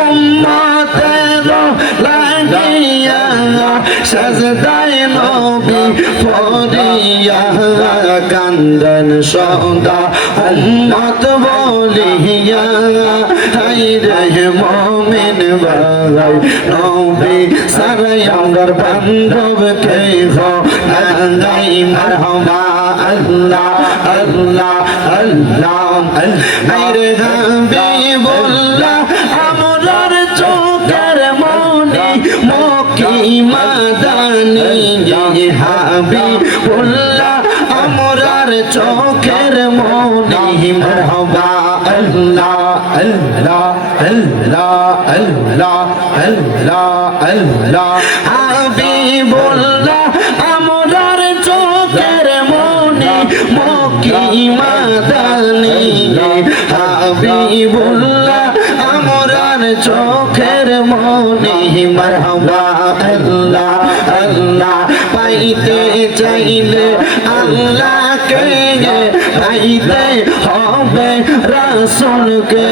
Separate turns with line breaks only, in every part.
উম্মতের লাগিয়া সাজদায় নবী পড়িয়া কান্দন সদা উম্মত বলিয়া হাই রে মমিন ভাই নবী সারাই বান্ধব কে হো নাই আল্লাহ আল্লাহ আল্লাহ হাই রে হাবিবুল্লাহ আমরার চোখের মনি মকি মাদানি হাবিবুল্লাহ আমরার চোখের মনি মারহাবা আল্লাহ
আল্লাহ আল্লাহ আল্লাহ আল্লাহ আল্লাহ
হাবিবুল্লাহ মকি মাদানি হাবিবুল্লাহ আমরার চোখের মনি মারহাবা আল্লাহ আল্লাহ পাইতে চাইলে আল্লাহকে পাইতে হবে রাসুলকে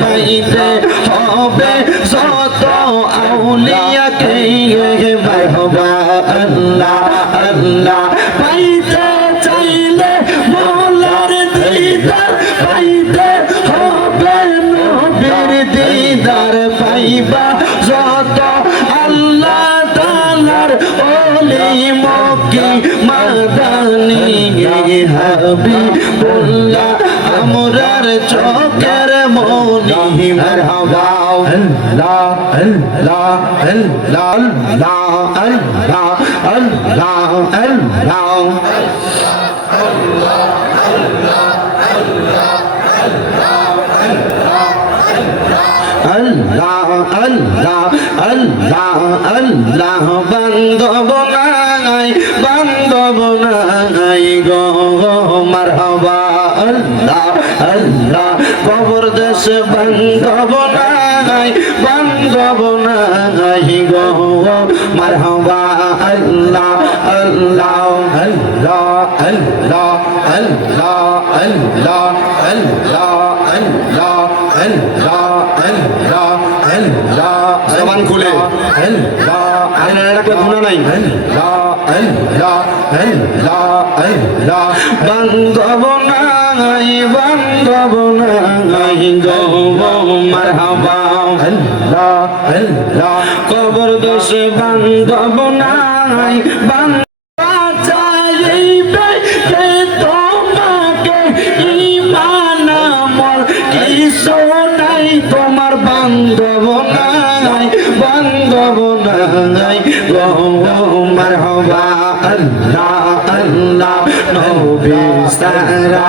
পাইতে হবে যত আউলিয়াকে মারহাবা মাদানি হাবি বললা আমরার চোখের মনি মারহাবা
আল্লাহ আল্লাহ আল্লাহ আল্লাহ আল্লাহ আল্লাহ আল্লাহ
আল্লাহ আল্লাহ আল্লাহ আল্লাহ বান্ধব নাই বান্ধব নাই গো মারহাবা আল্লাহ আল্লাহ কবর দেশ বান্ধব নাই বান্ধব নাই গো মারহাবা আল্লাহ আল্লাহ
আল্লাহ আল্লাহ আল্লাহ আল্লাহ আল্লাহ আল্লাহ আল্লাহ আল্লাহ আল্লাহ
জবান খুলে।
আল্লাহ আল্লাহ আল্লাহ
বান্ধব নাই বান্ধব নাই গো, মারহাবা। কবর দোষে বান্ধব নাই, বান্ধব তোমার বান্ধব নাই বান্ধব নাই। মারহাবা আল্লাহ আল্লাহ, নবী সারা,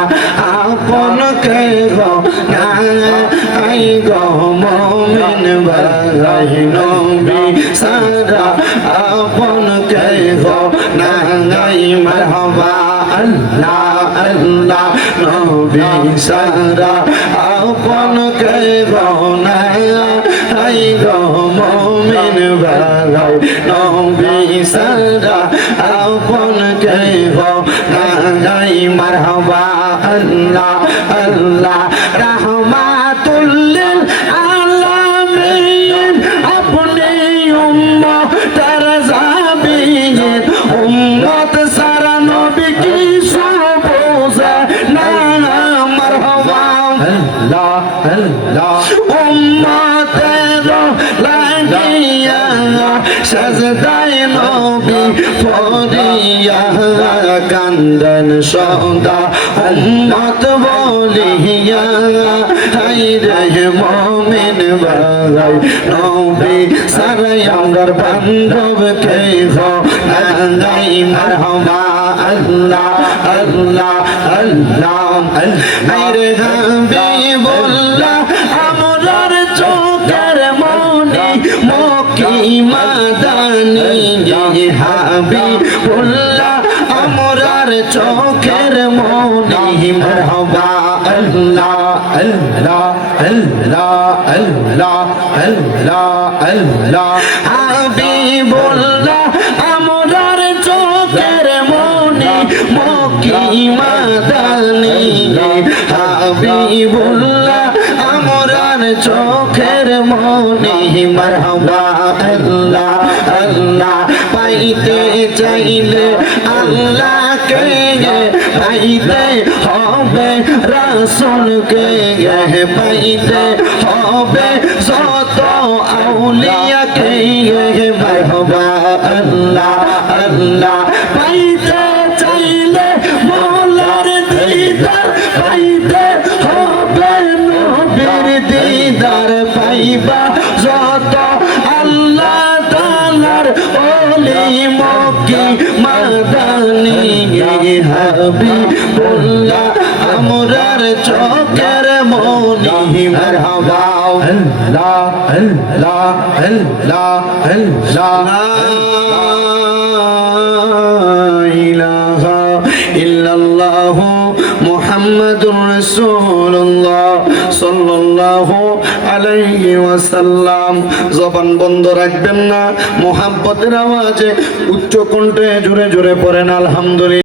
আপন কে গো নাই গো মমিন ভাই, নবী সারা, আপন কে গো নাই। মারহাবা আল্লাহ আল্লাহ, নবী সারা নাই। মারহাবা আল্লাহ আল্লাহ। রাহমাতুল্লিল আলামিন আপনি উম্মতের জাবিন। উম্মত সারা নবী কি নবী পড়িয়া কান্দন সদা উম্মত বলিয়া হাই রে মমিন ভাই নবী সারাই আমার বান্ধব কে হো নাই মারহাবা আল্লাহ আল্লাহ আল্লাহ হাই রে হাবিবুল্লাহ। চোখের মনি, মারহাবা, আল্লাহ
আল্লাহ আল্লাহ আল্লাহ আল্লাহ। আল্লাহ
হাবিবুল্লাহ, আমরার চোখের মনি, মকি মাদানি হাবিবুল্লাহ, আমরার চোখের মনি, মারহাবা, আল্লাহ আল্লাহ। পাইতে চাইলে আল্লাহকে পাইতে হবে? রাসুলকে পাইতে হবে? যত আউলিয়াকে মারহাবা আল্লাহ আল্লাহ। পাইতে চাইলে মোলার দিদার পাইতে হবে, নবীর দিদার পাইবা। যত আল্লাহ তালার ওলি মক্কি মাদানি হাবি বললা আমরার চকের মনি। মারহাবা
আল্লাহ আল্লাহ আল্লাহ Allah.
জবান বন্ধ রাখবেন না মোহাব্বতের আওয়াজে উচ্চ কণ্ঠে জোরে জোরে পড়েন আলহামদুলিল্লাহ।